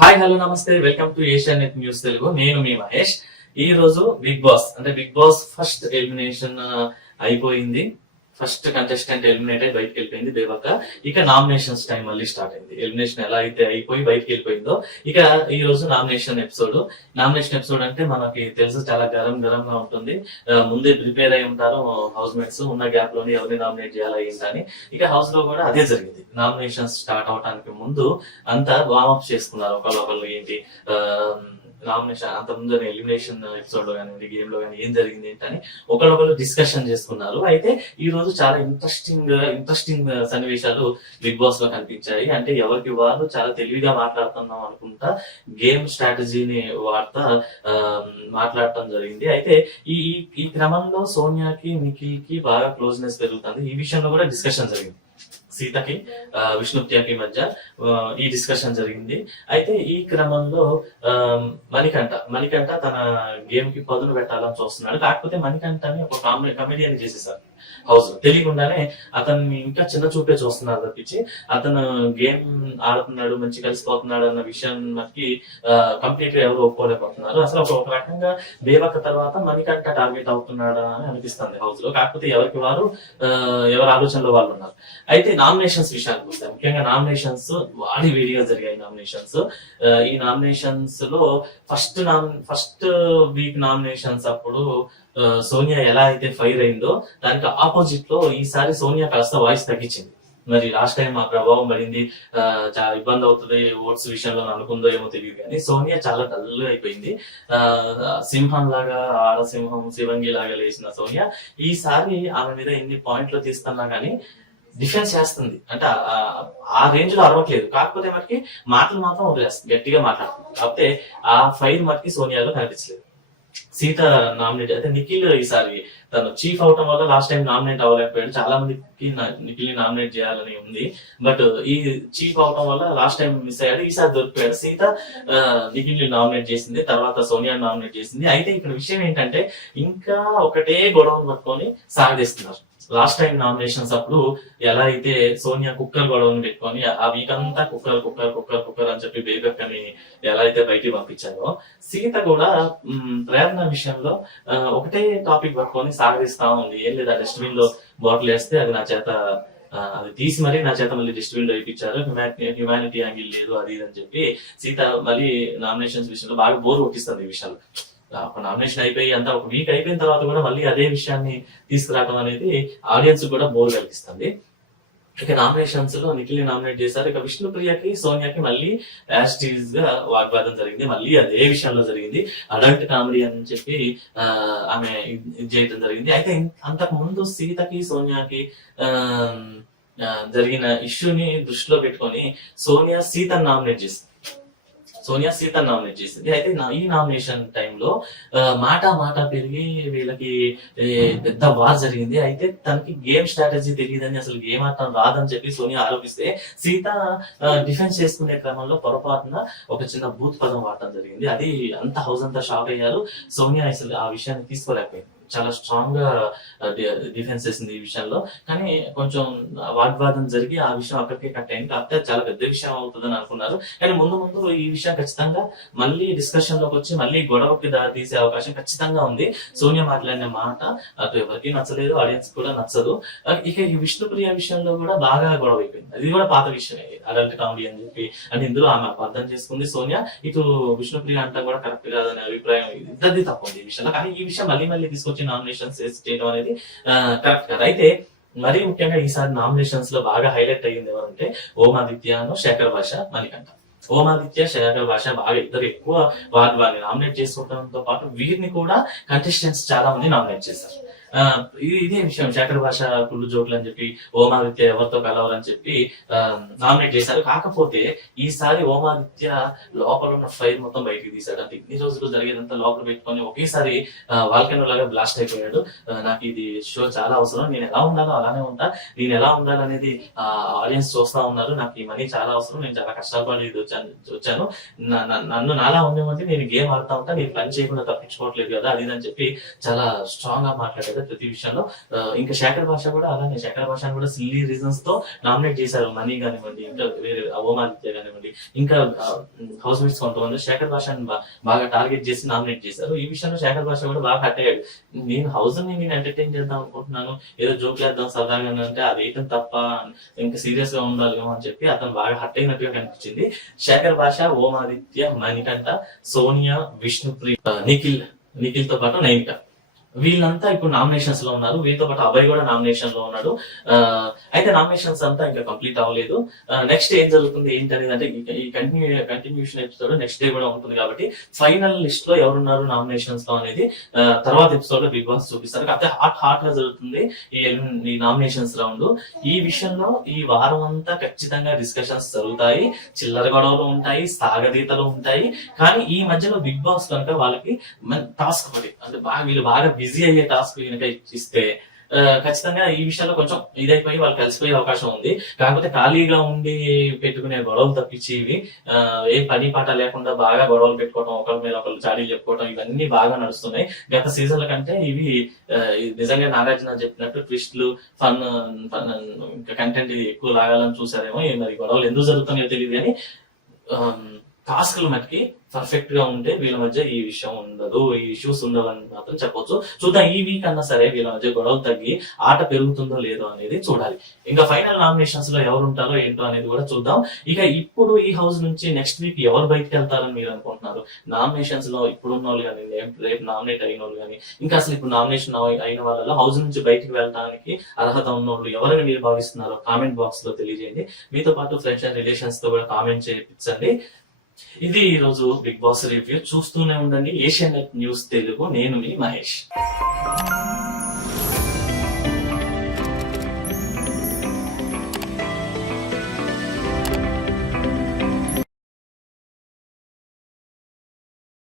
Hi hello నమస్తే. Welcome to Asianet news Telugu నేను మీ మహేష్. ఈ రోజు బిగ్ బాస్ అంటే బిగ్ బాస్ ఫస్ట్ ఎలిమినేషన్ అయిపోయింది. ఫస్ట్ కంటెస్టెంట్ ఎలిమినేట్ అయి బయటకు వెళ్ళిపోయింది దేవక ఇక నామినేషన్స్ టైం మళ్ళీ స్టార్ట్ అయింది. ఎలిమినేషన్ ఎలా అయితే అయిపోయి బయటకు వెళ్ళిపోయిందో ఇక ఈ రోజు నామినేషన్ ఎపిసోడ్ నామినేషన్ ఎపిసోడ్ అంటే మనకి తెలుసు చాలా గరం గరం గా ఉంటుంది ముందే ప్రిపేర్ అయి ఉంటారు హౌస్ మేట్స్ ఉన్న గ్యాప్లోని ఎవరిని నామినేట్ చేయాలి ఏంటని ఇక హౌస్లో కూడా అదే జరిగింది. నామినేషన్స్ స్టార్ట్ అవడానికి ముందు అంతా వార్మప్ చేసుకున్నారు. ఒకళ్ళు ఒకళ్ళు ఏంటి నామినేషన్ అంత ముందు ఎలిమినేషన్ ఎపిసోడ్లో కానీ గేమ్లో కానీ ఏం జరిగింది ఏంటని ఒకరొకరు డిస్కషన్ చేసుకున్నారు. అయితే ఈ రోజు చాలా ఇంట్రెస్టింగ్ ఇంట్రెస్టింగ్ సన్నివేశాలు బిగ్ బాస్లో కనిపించాయి. అంటే ఎవరికి వారు చాలా తెలివిగా మాట్లాడుతున్నాం అనుకుంటా గేమ్ స్ట్రాటజీని వార్త మాట్లాడటం జరిగింది. అయితే ఈ ఈ- ఈ క్రమంలో సోనియాకి నిఖిల్కి బాగా క్లోజ్నెస్ పెరుగుతుంది. ఈ విషయంలో కూడా డిస్కషన్ జరిగింది. సీతకి ఆ, విష్ణుప్రియకి మధ్య ఈ డిస్కషన్ జరిగింది. అయితే ఈ క్రమంలో ఆ, మణికంఠ మణికంఠ తన గేమ్కి పదును పెట్టాలని చూస్తున్నాడు. కాకపోతే మణికంఠని ఒక కమెడియన్ చేసేసారు. హౌస్ తెలియకుండానే అతన్ని ఇంకా చిన్న చూపే చూస్తున్నారు తప్పించి అతను గేమ్ ఆడుతున్నాడు మంచి కలిసిపోతున్నాడు అన్న విషయం మనకి కంప్లీట్గా ఎవరు ఒప్పుకోలేకపోతున్నారు. అసలు ఒక రకంగా దేవక తర్వాత మణికంఠ టార్గెట్ అవుతున్నాడా అని అనిపిస్తుంది హౌస్లో కాకపోతే ఎవరికి వారు ఆ, ఎవరి ఆలోచనలో వాళ్ళు ఉన్నారు. అయితే నామినేషన్స్ విషయానికి వస్తే ముఖ్యంగా నామినేషన్స్ వాడి వీడియో జరిగాయి నామినేషన్స్. ఈ నామినేషన్స్లో ఫస్ట్ నామ్ ఫస్ట్ వీక్ నామినేషన్స్ అప్పుడు సోనియా ఎలా అయితే ఫైర్ అయిందో దానికి ఆపోజిట్లో ఈసారి సోనియా కాస్త వాయిస్ తగ్గించింది. మరి లాస్ట్ టైం ఆ ప్రభావం పడింది ఆ, చాలా ఇబ్బంది అవుతుంది ఓట్స్ విషయంలో అనుకుందో ఏమో తెలియదు కానీ సోనియా చాలా డల్ అయిపోయింది. ఆ, సింహం లాగా ఆడసింహం శివంగి లాగా లేచిన సోనియా ఈసారి ఆమె మీద ఎన్ని పాయింట్లు తీస్తున్నా కానీ డిఫెన్స్ చేస్తుంది. అంటే ఆ- రేంజ్లో అరవట్లేదు కాకపోతే మనకి మాటలు మాత్రం వదిలేస్తుంది. గట్టిగా మాట్లాడుతుంది. కాకపోతే ఆ ఫైర్ మనకి సోనియాలో కనిపించలేదు. సీత నామినేట్ అయితే నిఖిల్ ఈసారి తను చీఫ్ అవటం వల్ల లాస్ట్ టైం నామినేట్ అవ్వలేకపోయాడు. చాలా మందికి నిఖిల్ని నామినేట్ చేయాలని ఉంది. బట్ ఈ చీఫ్ అవటం వల్ల లాస్ట్ టైం మిస్ అయ్యాడు. ఈసారి దొరికిపోయాడు. సీత నిఖిల్ని నామినేట్ చేసింది. తర్వాత సోనియా నామినేట్ చేసింది. అయితే ఇక్కడ విషయం ఏంటంటే ఇంకా ఒకటే గొడవను పట్టుకొని సాగదీస్తున్నారు. లాస్ట్ టైం నామినేషన్స్ అప్పుడు ఎలా అయితే సోనియా కుక్కర్ గొడవను పెట్టుకొని ఆ వీక్ అంతా కుక్కర్ కుక్కర్ కుక్కర్ కుక్కర్ అని చెప్పి బేబక్కని ఎలా అయితే బయటికి పంపించారో సీత కూడా ప్రేరణ విషయంలో ఒకటే టాపిక్ పట్టుకొని సాగరిస్తా ఉంది. ఏం లేదా డస్ట్బిన్లో బాటిల్ వేస్తే అది నా చేత అది తీసి మరీ నా చేత మళ్ళీ డిస్ట్రిబ్యూట్లో హ్యుమానిటీ యాంగిల్ లేదు అది ఇది అని చెప్పి సీత మళ్ళీ నామినేషన్స్ విషయంలో బాగా బోర్ కొట్టిస్తుంది ఈ విషయాలు. నామినేషన్ అయిపోయి అంతా ఒక వీక్ అయిపోయిన తర్వాత కూడా మళ్ళీ అదే విషయాన్ని తీసుకురావడం అనేది ఆడియన్స్ కూడా బోర్ కలిగిస్తుంది. ఇక నామినేషన్స్లో నిఖిల్ నామినేట్ చేశారు. ఇక విష్ణుప్రియకి సోనియాకి మళ్ళీ యాస్టీజ్గా వాగ్వాదం జరిగింది. మళ్ళీ అదే విషయంలో జరిగింది. అడల్ట్ కామెడీ అని చెప్పి ఆ, ఆమె ఇది చేయడం జరిగింది. అయితే అంతకు ముందు సీతకి సోనియాకి ఆ, ఆ, జరిగిన ఇష్యూని దృష్టిలో పెట్టుకొని సోనియా సీతను నామినేట్ చేసింది. సోనియా సీత నామినేట్ చేసింది. అయితే నా ఈ నామినేషన్ టైం టైంలో మాట మాట పెరిగి వీళ్ళకి పెద్ద వార్ జరిగింది. అయితే తనకి గేమ్ స్ట్రాటజీ తెలియదని అసలు గేమ్ ఆడటం రాదని చెప్పి సోనియా ఆరోపిస్తే సీత డిఫెన్స్ చేసుకునే క్రమంలో పొరపాటున ఒక చిన్న బూత్ పదం వాడటం జరిగింది. అది అంత హౌస్ అంతా షాక్ అయ్యారు. సోనియా అసలు ఆ విషయాన్ని తీసుకోలేకపోయింది. చాలా స్ట్రాంగ్గా డిఫెన్స్ చేసింది ఈ విషయంలో. కానీ కొంచెం వాగ్వాదం జరిగి ఆ విషయం అక్కడికే కట్ అయింది. కాకపోతే చాలా పెద్ద విషయం అవుతుందని అనుకున్నారు. కానీ ముందు ముందు ఈ విషయం ఖచ్చితంగా మళ్ళీ డిస్కషన్లోకి వచ్చి మళ్ళీ గొడవకి దారి తీసే అవకాశం ఖచ్చితంగా ఉంది. సోనియా మాట్లాడిన మాట అటు ఎవరికి నచ్చలేదు ఆడియన్స్ కూడా నచ్చదు. ఇక ఈ విష్ణుప్రియ విషయంలో కూడా బాగా గొడవ అయిపోయింది. అది కూడా పాత విషయమే. అడల్ట్ కామెడీ అని చెప్పి అని ఇందులో ఆమె అర్థం చేసుకుంది సోనియా. ఇటు విష్ణుప్రియ అంతా కూడా కరెక్ట్ కాదనే అభిప్రాయం. ఇద్దరిది తప్పు ఉంది ఈ విషయంలో. కానీ ఈ విషయం మళ్ళీ మళ్ళీ తీసుకొచ్చి నామినేషన్స్ చేయడం అనేది కరెక్ట్ కాదు. అయితే మరీ ముఖ్యంగా ఈసారి నామినేషన్స్లో బాగా హైలైట్ అయ్యింది ఎవరంటే ఓమాదిత్యను శేఖర్ భాష మణికంఠ. ఓమాదిత్య శేఖర్ భాష బాగా ఇద్దరు ఎక్కువ వారిని నామినేట్ చేసుకోవడంతో పాటు వీరిని కూడా కంటెస్టెంట్స్ చాలా మంది నామినేట్ చేశారు. ఇది ఇదే విషయం శేఖర్ భాష కుళ్ళు జోకులు అని చెప్పి ఓమాదిత్య ఎవరితో కలవాలని చెప్పి నామినేట్ చేశారు. కాకపోతే ఈసారి ఓమాదిత్య లోపల ఉన్న ఫైర్ మొత్తం బయటికి తీశాడు. అంటే ఇన్ని రోజులు జరిగేదంతా లోపల పెట్టుకొని ఒకేసారి వాల్కెనో లాగా బ్లాస్ట్ అయిపోయాడు. నాకు ఇది షో చాలా అవసరం. నేను ఎలా ఉండాలో అలానే ఉంటా. నేను ఎలా ఉండాలనేది ఆడియన్స్ చూస్తా ఉన్నారు. నాకు ఈ మనీ చాలా అవసరం. నేను చాలా కష్టపడి వచ్చాను వచ్చాను. నన్ను నాలా ఉండేమంటే నేను గేమ్ ఆడుతా ఉంటా. నేను పని చేయకుండా తప్పించుకోవట్లేదు కదా అది అని చెప్పి చాలా స్ట్రాంగ్గా మాట్లాడాడు. ఉంటది ప్రతి విషయంలో. ఇంకా శేఖర్ భాష కూడా అలానే శేఖర్ భాషను కూడా సిల్లీ రీజన్స్తో నామినేట్ చేశారు. మనీ కానివ్వండి ఇంకా వేరే ఓమాదిత్య కానివ్వండి ఇంకా హౌస్ మేట్స్ కొంతమంది శేఖర్ భాషను బాగా టార్గెట్ చేసి నామినేట్ చేశారు. ఈ విషయంలో శేఖర్ భాష కూడా బాగా హట్ అయ్యాడు. నేను హౌస్ని నేను ఎంటర్టైన్ చేద్దాం అనుకుంటున్నాను. ఏదో జోక్ వేద్దాం సరదాగా అంటే అది వేయటం తప్ప ఇంకా సీరియస్గా ఉండాలి అని చెప్పి అతను బాగా హట్ అయినట్టుగా కనిపించింది. శేఖర్ భాష ఓమాదిత్య మణికంఠ సోనియా విష్ణుప్రియ నిఖిల్ నిఖిల్తో పాటు నైనిక. వీళ్ళంతా ఇప్పుడు నామినేషన్స్లో ఉన్నారు. వీళ్ళతో పాటు అభయ్ కూడా నామినేషన్లో ఉన్నాడు. అయితే నామినేషన్స్ అంతా ఇంకా కంప్లీట్ అవ్వలేదు. నెక్స్ట్ ఏం జరుగుతుంది ఏంటి అనేది అంటే ఈ- continue continuation episode next day కూడా ఉంటుంది కాబట్టి ఫైనల్ లిస్ట్లో ఎవరున్నారు నామినేషన్స్లో అనేది తర్వాత ఎపిసోడ్లో బిగ్ బాస్ చూపిస్తారు. కాకపోతే హాట్ హాట్గా జరుగుతుంది ఈ ఈ నామినేషన్స్ రౌండ్ ఈ విషయంలో ఈ వారం అంతా ఖచ్చితంగా డిస్కషన్స్ జరుగుతాయి. చిల్లర గొడవలు ఉంటాయి సాగదీతలు ఉంటాయి. కానీ ఈ మధ్యలో బిగ్ బాస్ కనుక వాళ్ళకి టాస్క్ పడి అంటే బాగా వీళ్ళు బాగా బిజీ అయ్యే టాస్క్ కనుక ఇస్తే ఖచ్చితంగా ఈ విషయాల్లో కొంచెం ఇదైపోయి వాళ్ళు కలిసిపోయే అవకాశం ఉంది. కాకపోతే ఖాళీగా ఉండి పెట్టుకునే గొడవలు తప్పించి ఇవి ఏ పని పాట లేకుండా బాగా గొడవలు పెట్టుకోవడం ఒకరి మీద ఒకరు చాడీలు చెప్పుకోవడం ఇవన్నీ బాగా నడుస్తున్నాయి. గత సీజన్ల కంటే ఇవి నిజంగా నాగార్జున చెప్పినట్టు ట్విస్ట్లు ఫన్ ఫన్ కంటెంట్ ఎక్కువ లాగాలని చూసారేమో మరి గొడవలు ఎందుకు జరుగుతున్నాయో తెలియదు కానీ టాస్క్లు మటుకి పర్ఫెక్ట్గా ఉంటే వీళ్ళ మధ్య ఈ విషయం ఉండదు. ఈ ఇష్యూస్ ఉండవని మాత్రం చెప్పొచ్చు. చూద్దాం ఈ వీక్ అన్నా సరే వీళ్ళ మధ్య గొడవ తగ్గి ఆట పెరుగుతుందో లేదో అనేది చూడాలి. ఇంకా ఫైనల్ నామినేషన్స్లో ఎవరు ఉంటారో ఏంటో అనేది కూడా చూద్దాం. ఇక ఇప్పుడు ఈ హౌస్ నుంచి నెక్స్ట్ వీక్ ఎవరు బయటకు వెళ్తారని మీరు అనుకుంటున్నారు? నామినేషన్స్లో ఇప్పుడు ఉన్న వాళ్ళు కానీ రేపు నామినేట్ అయిన వాళ్ళు కానీ ఇంకా అసలు ఇప్పుడు నామినేషన్ అయిన వాళ్ళలో హౌస్ నుంచి బయటకు వెళ్ళడానికి అర్హత ఉన్న వాళ్ళు ఎవరైనా మీరు భావిస్తున్నారో కామెంట్ బాక్స్లో తెలియజేయండి. మీతో పాటు ఫ్రెండ్స్ అండ్ రిలేషన్స్తో కూడా కామెంట్ చేయించండి ఇది ఈరోజు బిగ్ బాస్ రివ్యూ. చూస్తూనే ఉండండి. Asianet news Telugu. నేను మీ మహేష్.